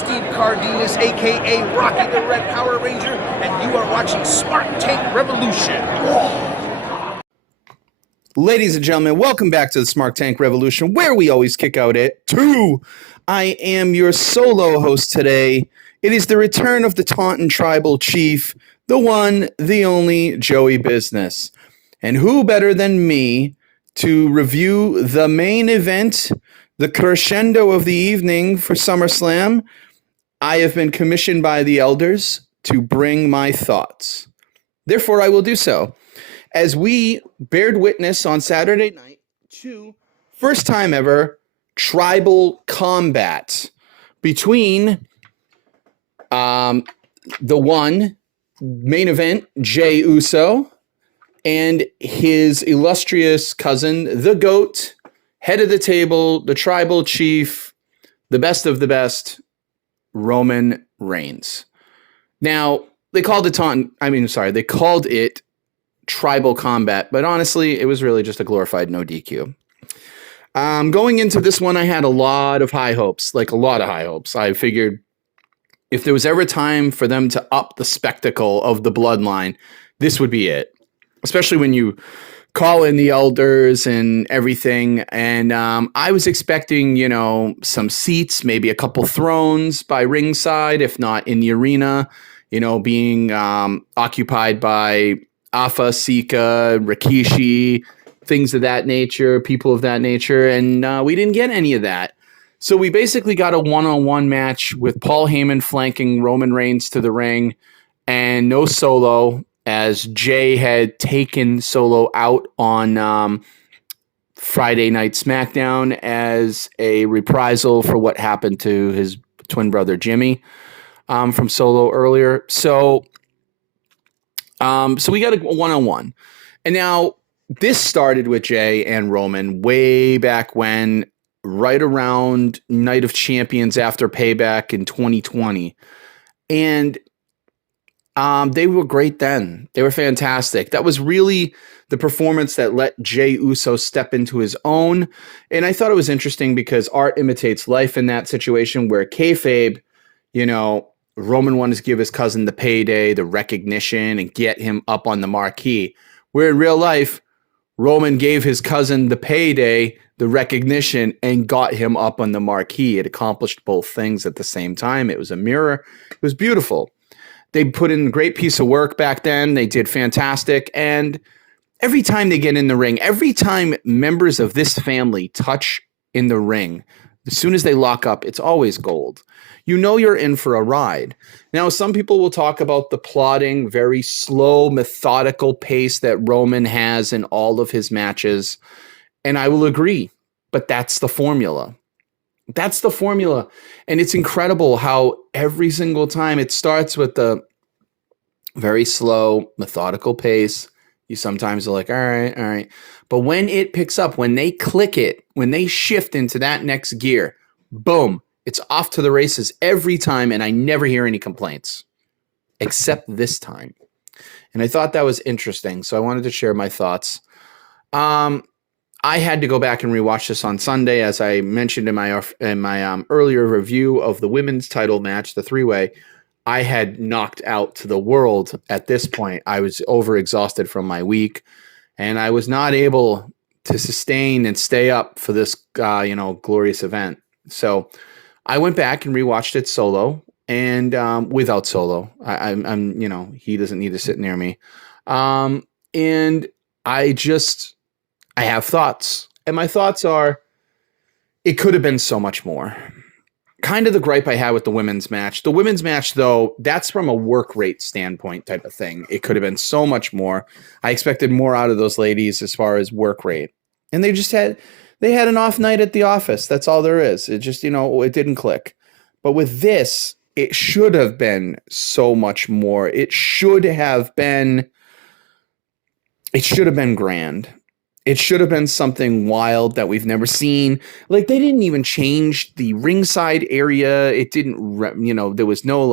Steve Cardenas, a.k.a. Rocky the Red Power Ranger, and you are watching Smart Tank Revolution. Ladies and gentlemen, welcome back to the Smart Tank Revolution, where we always kick out at 2. I am your solo host today. It is the return of the Taunton Tribal Chief, the one, the only Joey Business. And who better than me to review the main event, the crescendo of the evening for Summerslam? I have been commissioned by the elders to bring my thoughts. Therefore, I will do so. As we bared witness on Saturday night to first time ever tribal combat between the one main event, Jey Uso, and his illustrious cousin, the GOAT, head of the table, the tribal chief, the best of the best, Roman Reigns. Now, they called it tribal combat, but honestly, it was really just a glorified no DQ. Going into this one, I had a lot of high hopes. I figured if there was ever time for them to up the spectacle of the bloodline, this would be it. Especially when you call in the elders and everything. And I was expecting, some seats, maybe a couple thrones by ringside, if not in the arena, being occupied by Alpha, Sika, Rikishi, things of that nature, people of that nature. And we didn't get any of that. So we basically got a one-on-one match with Paul Heyman flanking Roman Reigns to the ring and no Solo, as Jey had taken Solo out on Friday Night SmackDown as a reprisal for what happened to his twin brother Jimmy from Solo earlier. So we got a one-on-one. And now this started with Jey and Roman way back when, right around Night of Champions after Payback in 2020. And they were great then. They were fantastic. That was really the performance that let Jey Uso step into his own. And I thought it was interesting because art imitates life in that situation where kayfabe, Roman wanted to give his cousin the payday, the recognition, and get him up on the marquee. Where in real life, Roman gave his cousin the payday, the recognition, and got him up on the marquee. It accomplished both things at the same time. It was a mirror. It was beautiful. They put in a great piece of work back then. They did fantastic. And every time they get in the ring, every time members of this family touch in the ring, as soon as they lock up, it's always gold. You're in for a ride. Now, some people will talk about the plodding, very slow, methodical pace that Roman has in all of his matches. And I will agree, but that's the formula. That's the formula. And it's incredible how every single time it starts with the very slow, methodical pace. You sometimes are like, all right. But when it picks up, when they click it, when they shift into that next gear, boom, it's off to the races every time. And I never hear any complaints, except this time. And I thought that was interesting. So I wanted to share my thoughts. I had to go back and rewatch this on Sunday, as I mentioned in my earlier review of the women's title match, the three-way. I had knocked out to the world at this point. I was overexhausted from my week, and I was not able to sustain and stay up for this, glorious event. So I went back and rewatched it solo and without Solo. I'm he doesn't need to sit near me, and I have thoughts, and my thoughts are, it could have been so much more. Kind of the gripe I had with the women's match. The women's match, though, that's from a work rate standpoint type of thing. It could have been so much more. I expected more out of those ladies as far as work rate. And they had an off night at the office. That's all there is. It just, it didn't click. But with this, it should have been so much more. It should have been grand. It should have been something wild that we've never seen. Like, they didn't even change the ringside area. It didn't, there was no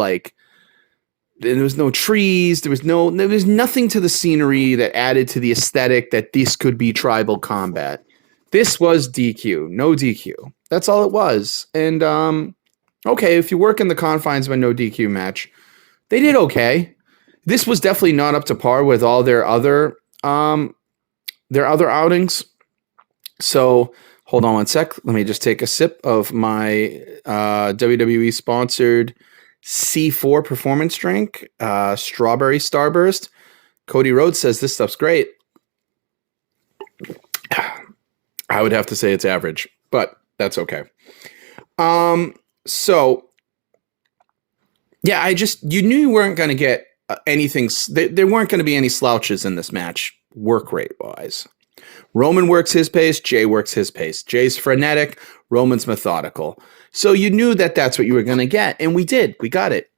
trees. There was nothing to the scenery that added to the aesthetic that this could be tribal combat. This was DQ, no DQ. That's all it was. And Okay, if you work in the confines of a no DQ match, they did okay. This was definitely not up to par with all their other outings. So hold on one sec. Let me just take a sip of my WWE sponsored C4 performance drink, strawberry starburst. Cody Rhodes says this stuff's great. I would have to say it's average, but that's okay. So yeah, you knew you weren't going to get anything. There weren't going to be any slouches in this match, work rate wise. Roman works his pace. Jay works his pace. Jay's frenetic. Roman's methodical. So you knew that that's what you were going to get. And we did. We got it.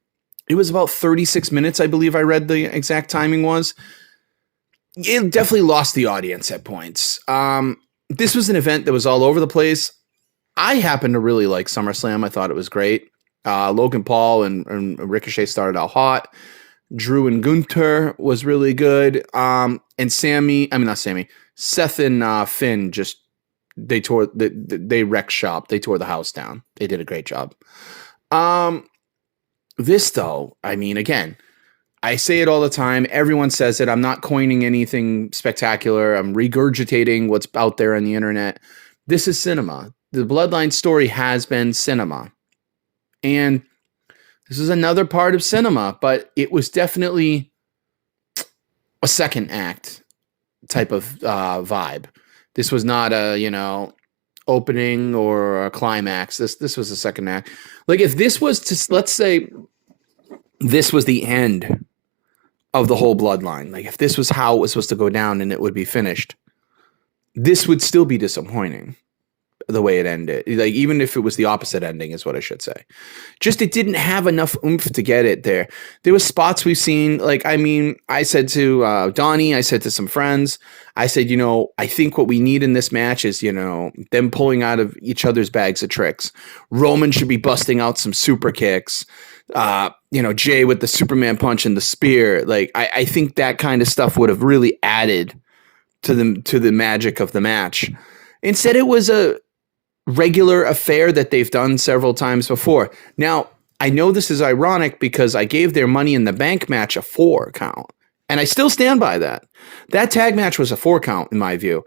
It was about 36 minutes, I believe I read the exact timing was. It definitely lost the audience at points. This was an event that was all over the place. I happen to really like SummerSlam. I thought it was great. Logan Paul and Ricochet started out hot. Drew and Gunther was really good. And Seth and Finn they wrecked shop. They tore the house down. They did a great job. This though, I mean, again, I say it all the time. Everyone says it. I'm not coining anything spectacular. I'm regurgitating what's out there on the internet. This is cinema. The Bloodline story has been cinema. And this is another part of cinema, but it was definitely a second act type of vibe. This was not a, opening or a climax. This was a second act. Like if this was let's say this was the end of the whole Bloodline. Like if this was how it was supposed to go down and it would be finished, this would still be disappointing the way it ended. Like even if it was the opposite ending is what I should say. Just it didn't have enough oomph to get it there. There was spots we've seen. Like, I mean, I said to Donnie, I said to some friends, I said, I think what we need in this match is, them pulling out of each other's bags of tricks. Roman should be busting out some super kicks. Jay with the Superman punch and the spear. Like, I think that kind of stuff would have really added to the magic of the match. Instead, it was a regular affair that they've done several times before. Now, I know this is ironic because I gave their Money in the Bank match a 4 count, and I still stand by that. That tag match was a 4 count in my view.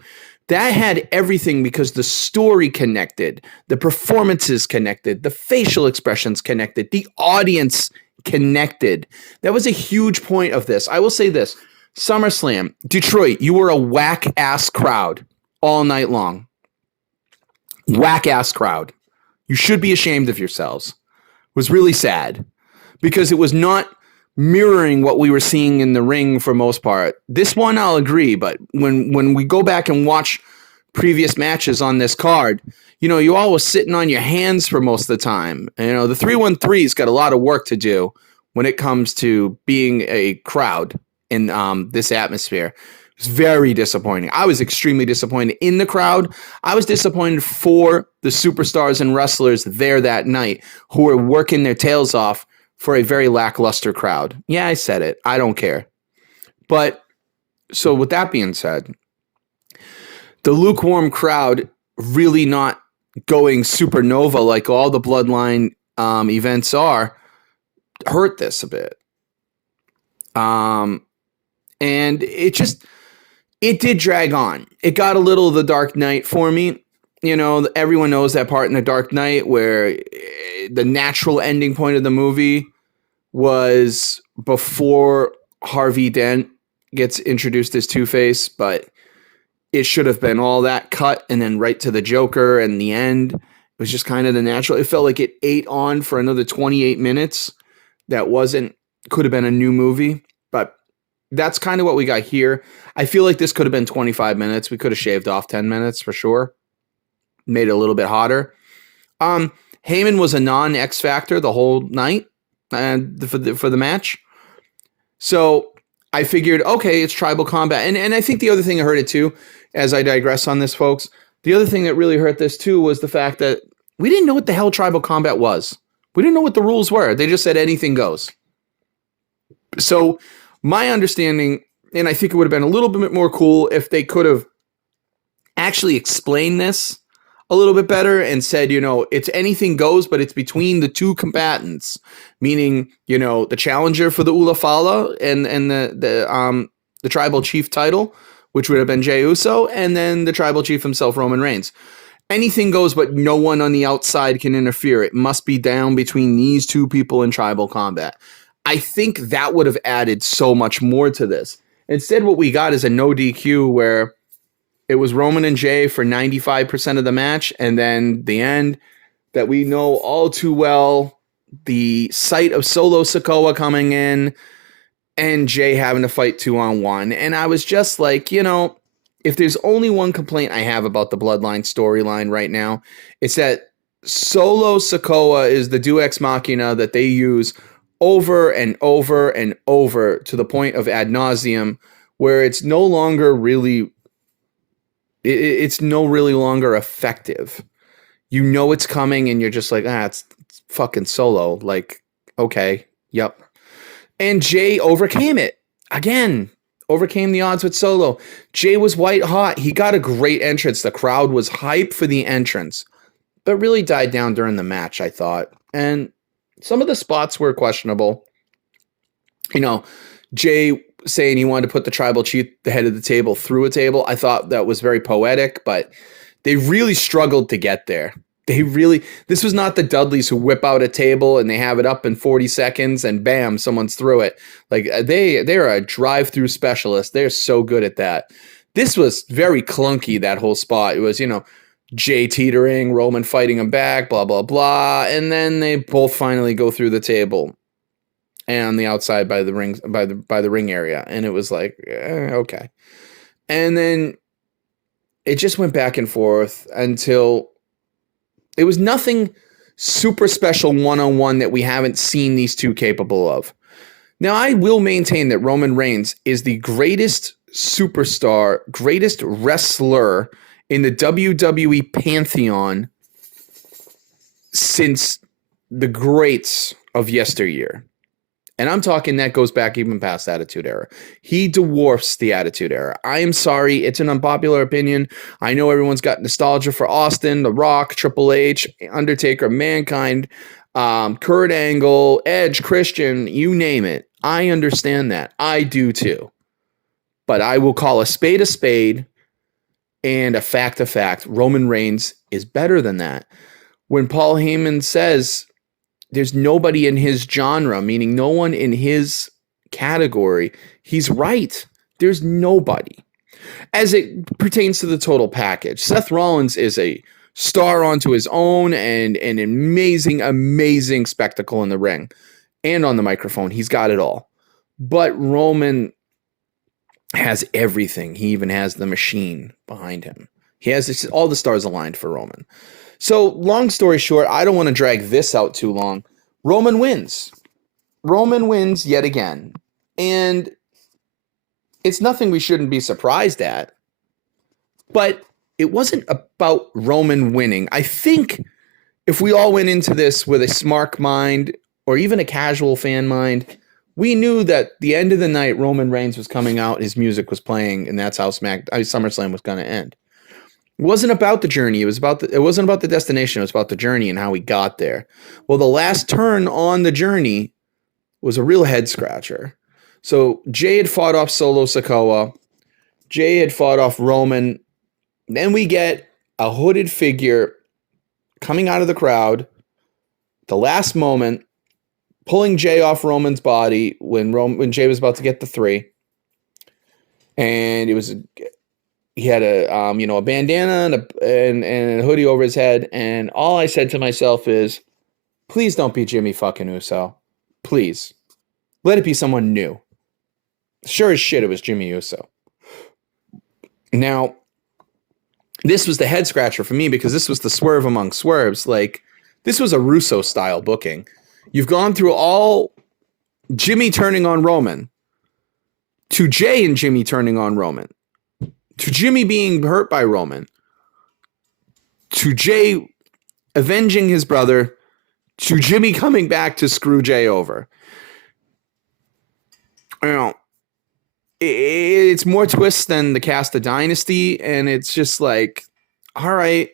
That had everything because the story connected, the performances connected, the facial expressions connected, the audience connected. That was a huge point of this. I will say this, SummerSlam, Detroit, you were a whack-ass crowd all night long. Whack-ass crowd. You should be ashamed of yourselves. It was really sad because it was not mirroring what we were seeing in the ring for most part. This one I'll agree, but when we go back and watch previous matches on this card, you all was sitting on your hands for most of the time. And, the 313's got a lot of work to do when it comes to being a crowd in this atmosphere. It was very disappointing. I was extremely disappointed in the crowd. I was disappointed for the superstars and wrestlers there that night who were working their tails off for a very lackluster crowd. Yeah, I said it. I don't care. But so with that being said, the lukewarm crowd really not going supernova like all the Bloodline events are hurt this a bit. And it did drag on. It got a little of the Dark Knight for me. Everyone knows that part in the Dark Knight where the natural ending point of the movie was before Harvey Dent gets introduced as Two-Face, but it should have been all that cut and then right to the Joker and the end. It was just kind of the natural. It felt like it ate on for another 28 minutes. That could have been a new movie, but that's kind of what we got here. I feel like this could have been 25 minutes. We could have shaved off 10 minutes for sure. Made it a little bit hotter. Heyman was a non-X factor the whole night for the match. So I figured, okay, it's tribal combat. And I think the other thing I heard it too, as I digress on this, folks, the other thing that really hurt this too was the fact that we didn't know what the hell tribal combat was. We didn't know what the rules were. They just said anything goes. So my understanding, and I think it would have been a little bit more cool if they could have actually explained this a little bit better and said, it's anything goes, but it's between the two combatants, meaning, the challenger for the Ulafala and the tribal chief title, which would have been Jey Uso, and then the tribal chief himself, Roman Reigns. Anything goes, but no one on the outside can interfere. It must be down between these two people in tribal combat. I think that would have added so much more to this. Instead, what we got is a no DQ where it was Roman and Jey for 95% of the match, and then the end that we know all too well, the sight of Solo Sikoa coming in and Jey having to fight 2-on-1. And I was just like, if there's only one complaint I have about the Bloodline storyline right now, it's that Solo Sikoa is the Deus Ex Machina that they use over and over and over to the point of ad nauseum, where it's no longer really, it's no really longer effective. It's coming and you're just like, it's fucking Solo. Like, okay, yep. And Jey overcame it again. Overcame the odds with Solo. Jey was white hot. He got a great entrance. The crowd was hype for the entrance, but really died down during the match, I thought. And some of the spots were questionable. Jey saying he wanted to put the tribal chief, the head of the table, through a table. I thought that was very poetic, but they really struggled to get there. This was not the Dudleys who whip out a table and they have it up in 40 seconds and bam, someone's through it. Like they're a drive-through specialist. They're so good at that. This was very clunky, that whole spot. It was, Jey teetering, Roman fighting him back, blah, blah, blah. And then they both finally go through the table and on the outside by the ring, by the ring area. And it was like, okay. And then it just went back and forth until it was nothing super special one-on-one that we haven't seen these two capable of. Now, I will maintain that Roman Reigns is the greatest superstar, greatest wrestler in the WWE pantheon since the greats of yesteryear. And I'm talking that goes back even past Attitude Era. He dwarfs the Attitude Era. I am sorry. It's an unpopular opinion. I know everyone's got nostalgia for Austin, The Rock, Triple H, Undertaker, Mankind, Kurt Angle, Edge, Christian, you name it. I understand that. I do too. But I will call a spade and a fact. Roman Reigns is better than that. When Paul Heyman says there's nobody in his genre, meaning no one in his category, he's right. There's nobody. As it pertains to the total package, Seth Rollins is a star onto his own and an amazing spectacle in the ring and on the microphone. He's got it all. But Roman has everything. He even has the machine behind him. He has all the stars aligned for Roman. So, long story short, I don't want to drag this out too long. Roman wins. Roman wins yet again. And it's nothing we shouldn't be surprised at. But it wasn't about Roman winning. I think if we all went into this with a smart mind or even a casual fan mind, we knew that the end of the night, Roman Reigns was coming out, his music was playing, and that's how SummerSlam was going to end. It wasn't about the journey. It wasn't about the destination. It was about the journey and how we got there. Well, the last turn on the journey was a real head scratcher. So Jey had fought off Solo Sikoa. Jey had fought off Roman. Then we get a hooded figure coming out of the crowd, the last moment, pulling Jey off Roman's body when Jey was about to get the 3. And he had a bandana and a hoodie over his head. And all I said to myself is, please don't be Jimmy fucking Uso. Please. Let it be someone new. Sure as shit it was Jimmy Uso. Now, this was the head scratcher for me because this was the swerve among swerves. Like, this was a Russo style booking. You've gone through all Jimmy turning on Roman, to Jey and Jimmy turning on Roman, to Jimmy being hurt by Roman, to Jey avenging his brother, to Jimmy coming back to screw Jey over. It's more twists than the Cast of Dynasty, and it's just like, all right,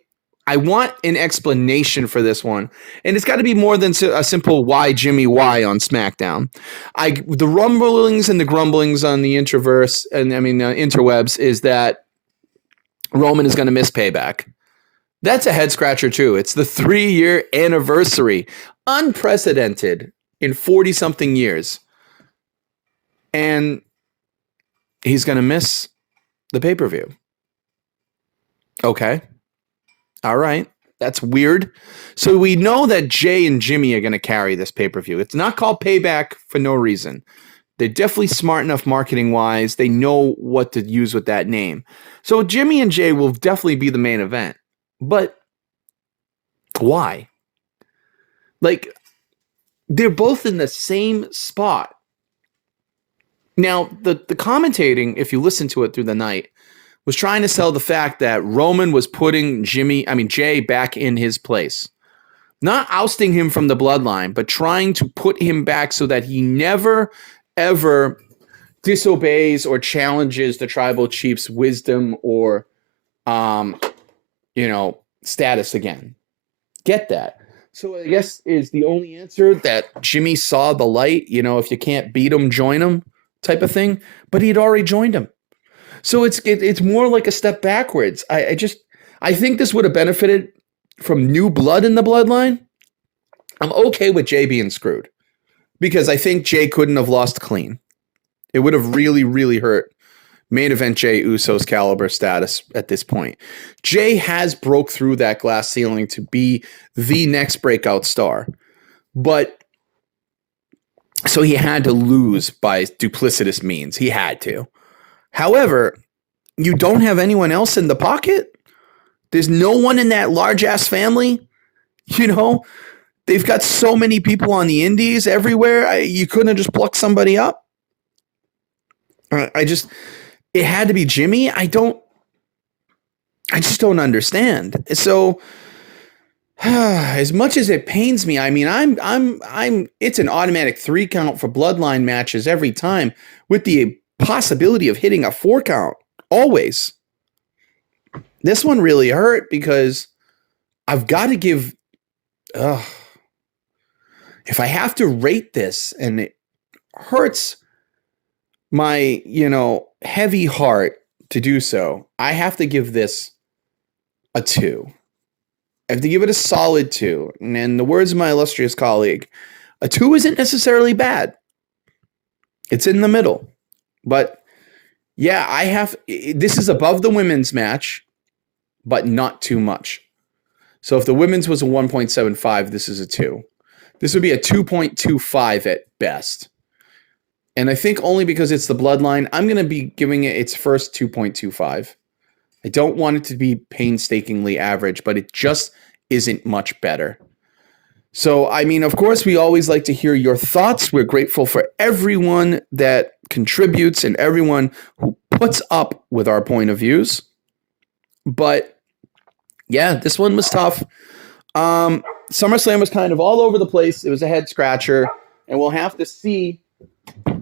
I want an explanation for this one, and it's got to be more than a simple "Why Jimmy Why" on SmackDown. The rumblings and the grumblings on the interwebs is that Roman is going to miss Payback. That's a head scratcher too. It's the 3-year anniversary, unprecedented in 40-something years, and he's going to miss the pay-per-view. Okay. All right. That's weird. So we know that Jay and Jimmy are going to carry this pay-per-view. It's not called Payback for no reason. They're definitely smart enough marketing-wise. They know what to use with that name. So Jimmy and Jay will definitely be the main event. But why? Like, they're both in the same spot. Now, the commentating, if you listen to it through the night, was trying to sell the fact that Roman was putting Jay back in his place. Not ousting him from the bloodline, but trying to put him back so that he never, ever disobeys or challenges the tribal chief's wisdom or, status again. Get that? So I guess is the only answer that Jimmy saw the light, if you can't beat him, join him type of thing. But he'd already joined him. So it's more like a step backwards. I think this would have benefited from new blood in the bloodline. I'm okay with Jay being screwed because I think Jay couldn't have lost clean. It would have really, really hurt main event Jay Uso's caliber status at this point. Jay has broke through that glass ceiling to be the next breakout star. But so he had to lose by duplicitous means. He had to. However, you don't have anyone else in the pocket. There's no one in that large-ass family. They've got so many people on the indies everywhere. You couldn't have just plucked somebody up. It had to be Jimmy. I just don't understand. So, as much as it pains me, it's an automatic 3 count for bloodline matches every time with the possibility of hitting a 4 count always. This one really hurt because I've got to give if I have to rate this, and it hurts my heavy heart to do so, I have to give this a 2. I have to give it a solid 2. And in the words of my illustrious colleague, a 2 isn't necessarily bad. It's in the middle. But yeah, this is above the women's match, but not too much. So if the women's was a 1.75, this is a 2. This would be a 2.25 at best. And I think only because it's the bloodline, I'm going to be giving it its first 2.25. I don't want it to be painstakingly average, but it just isn't much better. So, of course, we always like to hear your thoughts. We're grateful for everyone that contributes and everyone who puts up with our point of views. But yeah, this one was tough. SummerSlam was kind of all over the place. It was a head scratcher, and we'll have to see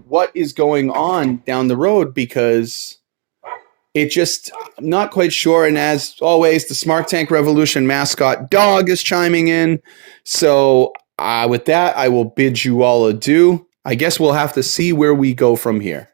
what is going on down the road because I'm not quite sure. And as always, the Smart Tank Revolution mascot dog is chiming in. So with that, I will bid you all adieu. I guess we'll have to see where we go from here.